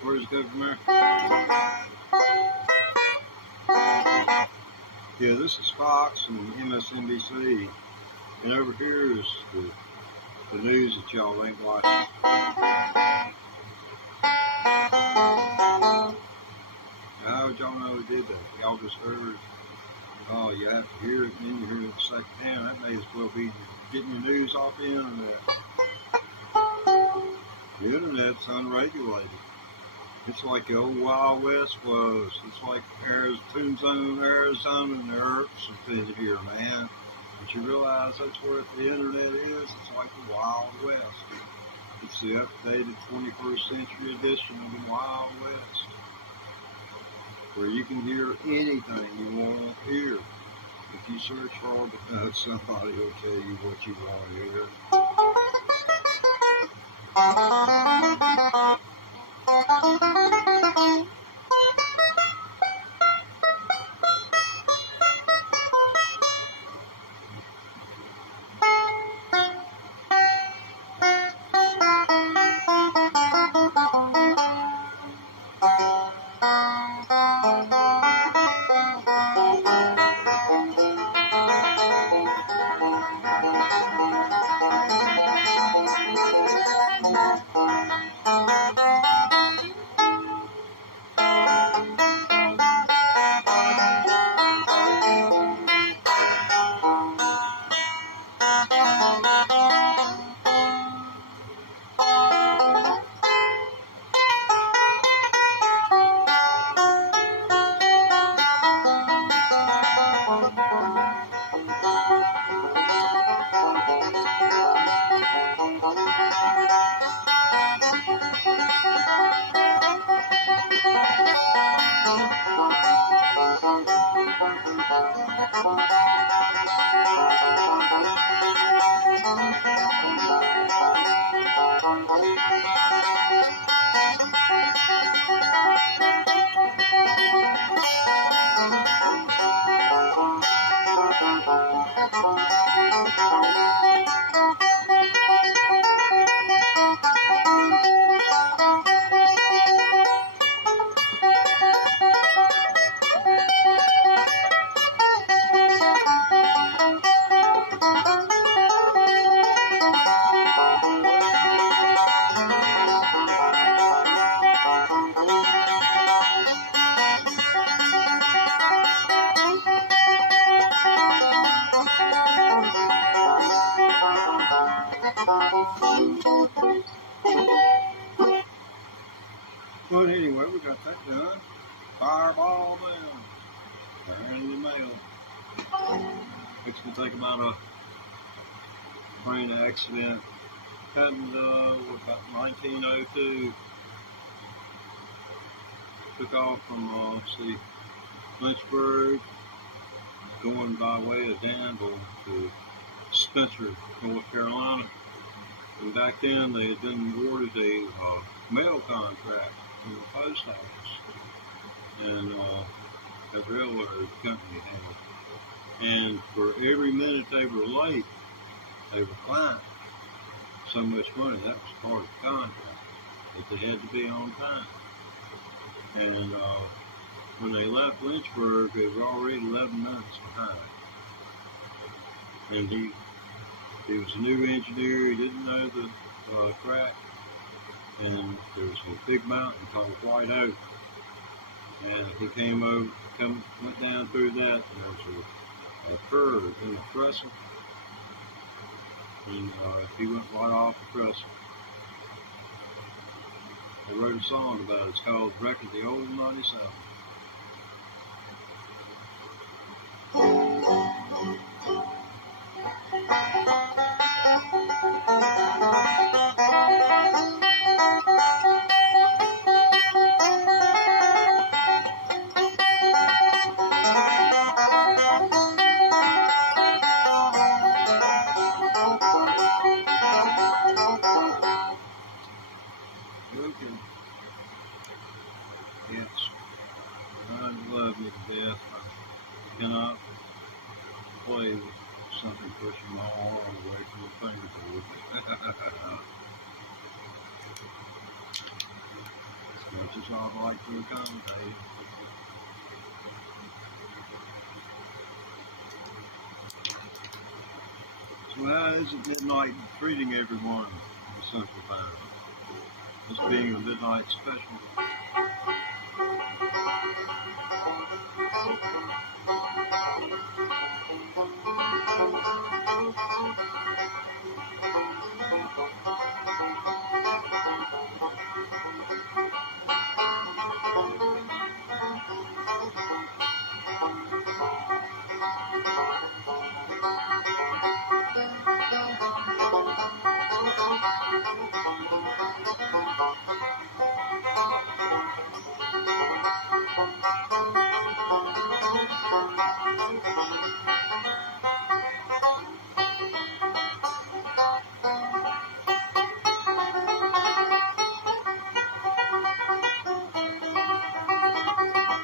Where's it go from there? Yeah, this is Fox and MSNBC. And over here is the news that y'all ain't watching. How would y'all know who did that? Y'all just heard, oh, you have to hear it and then you hear it secondhand. That may as well be getting your news off the internet. The internet's unregulated. It's like the old Wild West was. It's like Tombstone, Arizona, and the Earps up in here, man. But you realize that's where the internet is? It's like the Wild West. It's the updated 21st century edition of the Wild West, where you can hear anything you want to hear. If you search hard enough, somebody will tell you what you want to hear. But anyway, we got that done. Fireball down. They're in the mail. Makes me think about a train accident happened about 1902. Took off from Lynchburg, going by way of Danville to Spencer, North Carolina. And back then they had been awarded a mail contract from the post office, and a railroad company had it. And for every minute they were late, they were fined so much money. That was part of the contract, that they had to be on time. And when they left Lynchburg, they were already 11 minutes behind. And he was a new engineer. He didn't know the track. And there was a big mountain called White Oak. And he went down through that, and there was a curve in the trestle. And he went right off the trestle. They wrote a song about it. It's called Wreck of the Old 97. cannot play with something pushing my arm away from the fingerboard. As much as I'd like to accommodate. So how is it midnight treating everyone in Central Time? This being a midnight special.